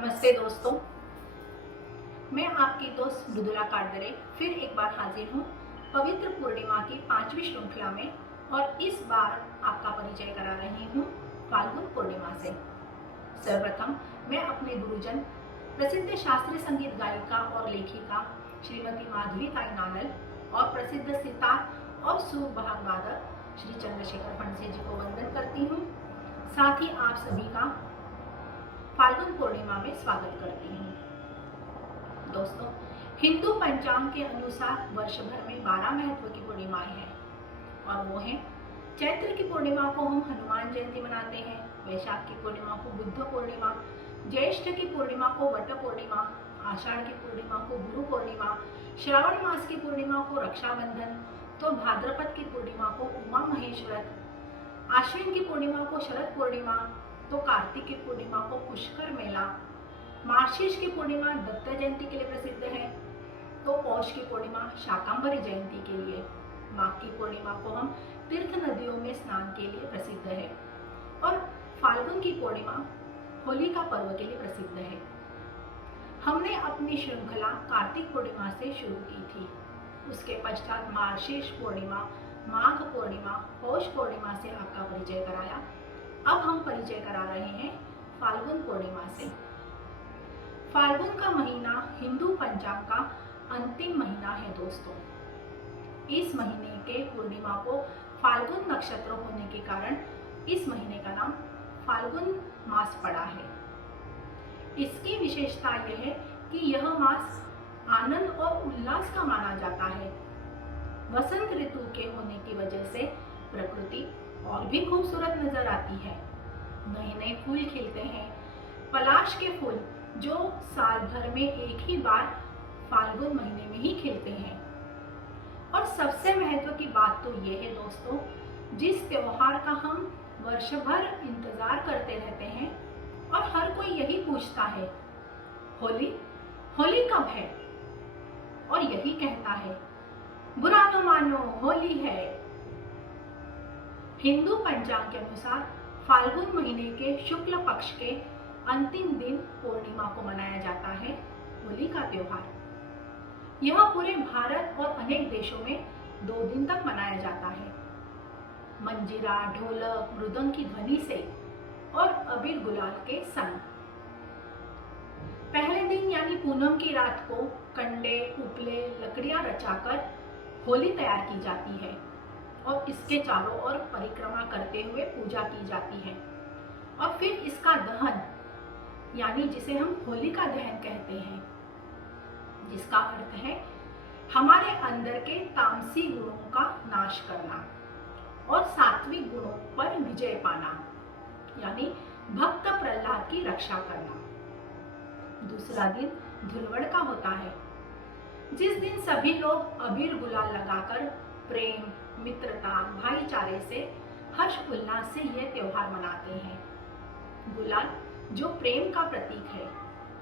नमस्ते दोस्तों, मैं आपकी दोस्त मृदुला काटदरे फिर एक बार हाजिर हूँ पवित्र पूर्णिमा की 5वीं श्रृंखला में। और इस बार आपका परिचय करा रही हूँ फाल्गुन पूर्णिमा से। सर्वप्रथम मैं अपने गुरुजन प्रसिद्ध शास्त्रीय संगीत गायिका और लेखिका श्रीमती माधवी ताई नानल और प्रसिद्ध सितार और सूर वादक वादक श्री चंद्रशेखर फणसे जी को वंदन करती हूँ। साथ ही आप सभी का फाल्गुन पूर्णिमा में स्वागत करती हूँ। दोस्तों, हिंदू पंचांग के अनुसार वर्ष भर में 12 महत्व की पूर्णिमाएं हैं और वो हैं चैत्र की पूर्णिमा को हम हनुमान जयंती मनाते हैं, वैशाख की पूर्णिमा को बुद्ध पूर्णिमा, ज्येष्ठ की पूर्णिमा को वट पूर्णिमा, आषाढ़ की पूर्णिमा को गुरु पूर्णिमा, श्रावण मास की पूर्णिमा को रक्षाबंधन, तो भाद्रपद की पूर्णिमा को उमा महेश व्रत, आश्विन की पूर्णिमा को शरद पूर्णिमा, तो कार्तिक की पूर्णिमा को पुष्कर मेला, मार्गशीर्ष की पूर्णिमा दत्त जयंती के लिए प्रसिद्ध है, तो पौष की पूर्णिमा शाकंभरी जयंती के लिए, माघ की पूर्णिमा को हम तीर्थ नदियों में स्नान के लिए प्रसिद्ध है और फाल्गुन की पूर्णिमा होली का पर्व के लिए प्रसिद्ध है। हमने अपनी श्रृंखला कार्तिक पूर्णिमा से शुरू की थी, उसके पश्चात मार्गशीर्ष पूर्णिमा, माघ पूर्णिमा, पौष पूर्णिमा से आपका परिचय कराया। अब हम परिचय करा रहे हैं फाल्गुन पूर्णिमा से। फाल्गुन का महीना हिंदू पंचांग का अंतिम महीना है दोस्तों। इस महीने के पूर्णिमा को फाल्गुन नक्षत्र होने के कारण इस महीने का नाम फाल्गुन मास पड़ा है। इसकी विशेषता यह है कि यह मास आनंद और उल्लास का माना जाता है। वसंत ऋतु के होने की वजह से प्रकृति और भी खूबसूरत नजर आती है। नए नए फूल खिलते हैं। पलाश के फूल जो साल भर में एक ही बार फाल्गुन महीने में ही खिलते हैं। और सबसे महत्व की बात तो ये है दोस्तों, जिस त्योहार का हम वर्ष भर इंतजार करते रहते हैं और हर कोई यही पूछता है, होली होली कब है? और यही कहता है, बुरा न मानो होली है। हिंदू पंचांग के अनुसार फाल्गुन महीने के शुक्ल पक्ष के अंतिम दिन पूर्णिमा को मनाया जाता है होली का त्योहार। यह पूरे भारत और अनेक देशों में 2 दिन तक मनाया जाता है। मंजीरा, ढोलक, मृदंग की ध्वनि से और अबीर गुलाल के संग। पहले दिन यानी पूनम की रात को कंडे, उपले, लकड़ियां रचाकर होली तैयार की जाती है और इसके चारों ओर परिक्रमा करते हुए पूजा की जाती है और फिर इसका दहन यानी जिसे हम होलिका दहन कहते हैं, जिसका अर्थ है हमारे अंदर के तामसी गुणों का नाश करना और सात्विक गुणों पर विजय पाना, यानी भक्त प्रहलाद की रक्षा करना। दूसरा दिन धुलवड़ का होता है, जिस दिन सभी लोग अबीर गुलाल लगाकर प्रेम, मित्रता, भाईचारे से हर्ष उल्लास से यह त्योहार मनाते हैं। गुलाल जो प्रेम का प्रतीक है,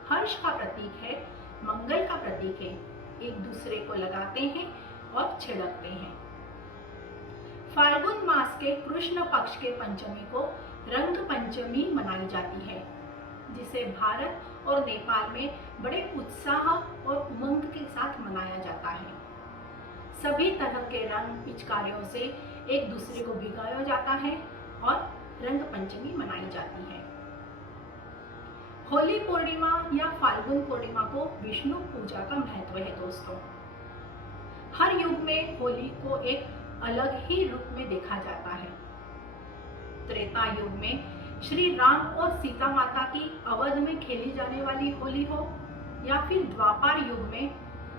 हर्ष का प्रतीक है, मंगल का प्रतीक है, एक दूसरे को लगाते हैं और छिड़कते हैं। फाल्गुन मास के कृष्ण पक्ष के पंचमी को रंग पंचमी मनाई जाती है, जिसे भारत और नेपाल में बड़े उत्साह और उमंग के साथ मनाया जाता है। सभी तरह के रंग पिचकारियों से एक दूसरे को भिगाया जाता है और रंग पंचमी मनाई जाती है। होली पूर्णिमा या फाल्गुन पूर्णिमा को विष्णु पूजा का महत्व है दोस्तों। हर युग में होली को एक अलग ही रूप में देखा जाता है। त्रेता युग में श्री राम और सीता माता की अवध में खेली जाने वाली होली हो या फिर द्वापर युग में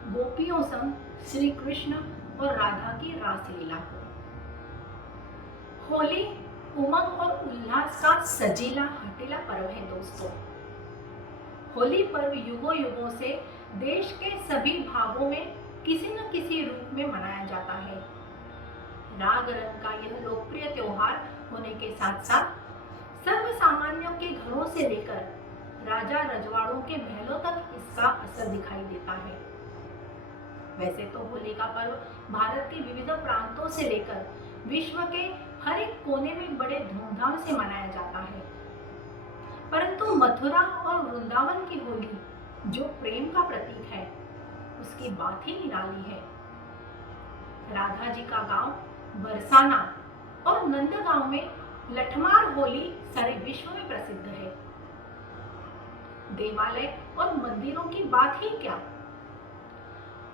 गोपियों संग श्री कृष्ण और राधा की रासलीला हो। होली उमंग और उल्लास का सजीला हटीला पर्व है दोस्तों। होली पर्व युगों युगों से देश के सभी भागों में किसी न किसी रूप में मनाया जाता है। राग रंग का यह लोकप्रिय त्योहार होने के साथ साथ सर्व सामान्यों के घरों से लेकर राजा रजवाड़ों के महलों तक इसका असर दिखाई देता है। वैसे तो होली का पर्व भारत के विविध प्रांतों से लेकर विश्व के हर एक कोने में बड़े धूमधाम से मनाया जाता है। परंतु मथुरा और वृंदावन की होली जो प्रेम का प्रतीक है, उसकी बात ही निराली है। राधा जी का गांव बरसाना और नंदगांव में लठमार होली सारे विश्व में प्रसिद्ध है। देवालय और मंदिरों की बात ही क्या,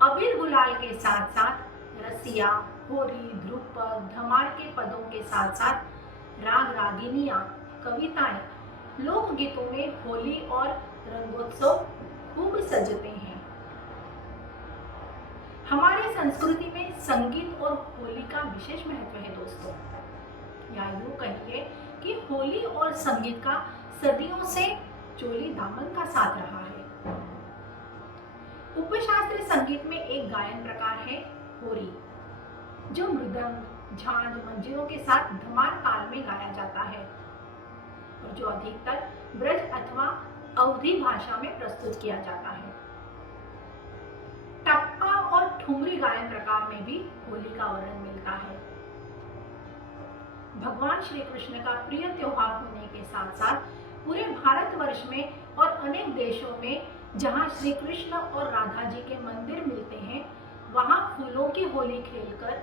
अबीर गुलाल के साथ साथ रसिया, होरी, ध्रुपद, धमार के पदों के साथ साथ राग रागिनियां, कविताएं, लोकगीतों में होली और रंगोत्सव खूब सजते हैं। हमारी संस्कृति में संगीत और होली का विशेष महत्व है दोस्तों, या यूं कहिए कि होली और संगीत का सदियों से चोली दामन का साथ रहा है। उपशास्त्रीय संगीत में एक गायन प्रकार है होरी, जो मृदंग, झांझ, मंजीरों के साथ धमार ताल में गाया जाता है और जो अधिकतर ब्रज अथवा अवधी भाषा में प्रस्तुत किया जाता है। टप्पा और ठुमरी गायन प्रकार में भी होली का वर्णन मिलता है। भगवान श्री कृष्ण का प्रिय त्योहार होने के साथ साथ पूरे भारतवर्ष में और अनेक देशों में जहां श्री कृष्ण और राधा जी के मंदिर मिलते हैं, वहां फूलों की होली खेलकर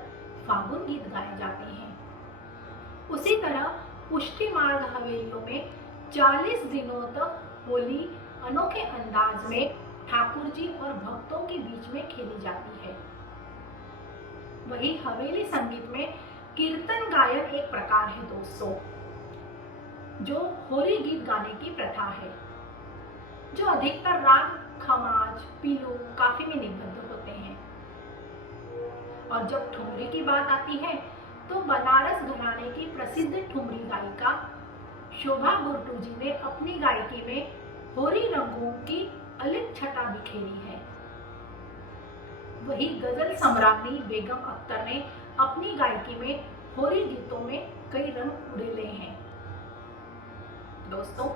फागुन गीत गाए जाते हैं। उसी तरह पुष्टि मार्ग हवेलियों में 40 दिनों तक होली अनोखे अंदाज में ठाकुर जी और भक्तों के बीच में खेली जाती है। वही हवेली संगीत में कीर्तन गायन एक प्रकार है दोस्तों, जो होली गीत गाने की प्रथा है, जो अधिकतर राग खमाज, पीलू, काफी में निबद्ध होते हैं। और जब ठुमरी की बात आती है तो बनारस घराने की प्रसिद्ध ठुमरी गायिका शोभा गुरटू जी ने अपनी गायकी में होरी रंगों की अलग छटा बिखेरी है। वही गजल सम्राज्ञी बेगम अख्तर ने अपनी गायकी में होरी गीतों में कई रंग उड़ेले हैं। दोस्तों,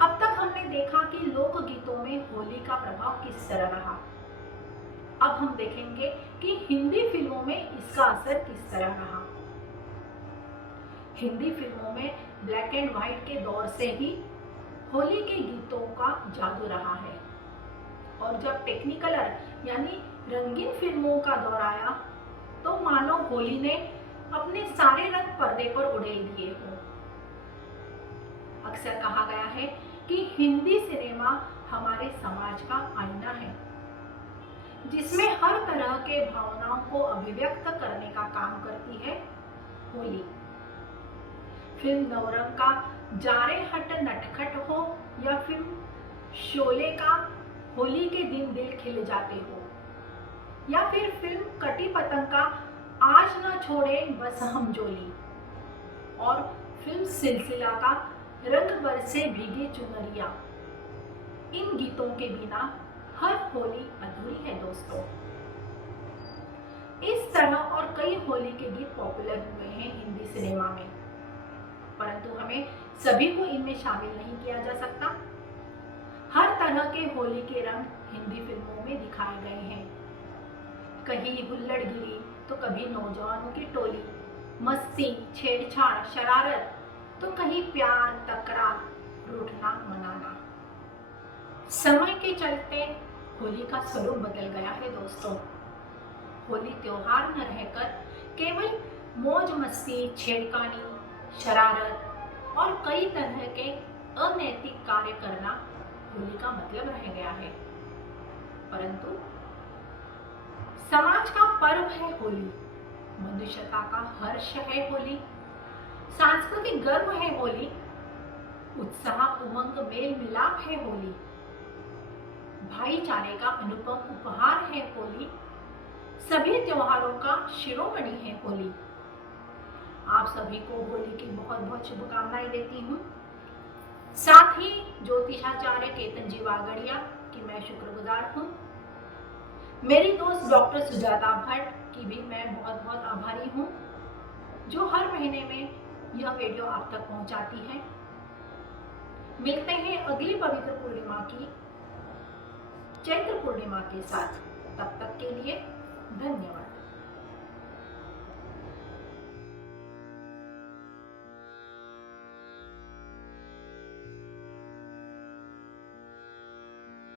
अब तक हमने देखा कि लोक गीतों में होली का प्रभाव किस तरह रहा। अब हम देखेंगे कि हिंदी फिल्मों में इसका असर किस तरह रहा। हिंदी फिल्मों में ब्लैक एंड व्हाइट के दौर से ही होली के गीतों का जादू रहा है, और जब टेक्निकलर यानी रंगीन फिल्मों का दौर आया तो मानो होली ने अपने सारे रंग पर्दे पर उड़ेल दिए हो। अक्सर कहा गया है कि हिंदी सिनेमा हमारे समाज का आईना है, जिसमें हर तरह के भावनाओं को अभिव्यक्त करने का काम करती है होली। फिल्म नवरंग का जारे हट नटखट हो या फिल्म शोले का होली के दिन दिल खिल जाते हो, या फिर फिल्म कटी पतंग का आज न छोड़े बस हम जोली, और फिल्म सिलसिला का रंग बरसे भीगी चुनरिया, इन गीतों के बिना हर होली अधूरी है दोस्तों। इस तरह और कई होली के गीत पॉपुलर हुए हैं हिंदी सिनेमा में, परंतु हमें सभी को इनमें शामिल नहीं किया जा सकता। हर तरह के होली के रंग हिंदी फिल्मों में दिखाए गए हैं। कहीं हुल्लड़गिरी तो कभी नौजवानों की टोली, मस्ती, छेड़छाड़, शरारत, तो कहीं प्यार, तकरार, रूठना, मनाना। समय के चलते होली का स्वरूप बदल गया है दोस्तों। होली त्योहार न रहकर केवल मौज मस्ती, छेड़खानी, शरारत और कई तरह के अनैतिक कार्य करना होली का मतलब रह गया है। परंतु समाज का पर्व है होली, मनुष्यता का हर्ष है होली, सांस्कृतिक गर्व है होली, उत्साह, उमंग, मेल मिलाप है होली, भाईचारे का अनुपम उपहार है होली, सभी त्योहारों का शिरोमणि है होली। आप सभी को होली की बहुत बहुत शुभकामनाएं देती हूँ। साथ ही ज्योतिषाचार्य केतन जी वागड़िया की मैं शुक्रगुजार हूँ। मेरी दोस्त डॉक्टर सुजाता भट्ट की भी मैं बहुत बहुत आभारी हूँ, जो हर महीने में यह वीडियो आप तक पहुँचाती है। मिलते हैं अगली पवित्र पूर्णिमा की, चैत्र पूर्णिमा के साथ। तब तक के लिए धन्यवाद।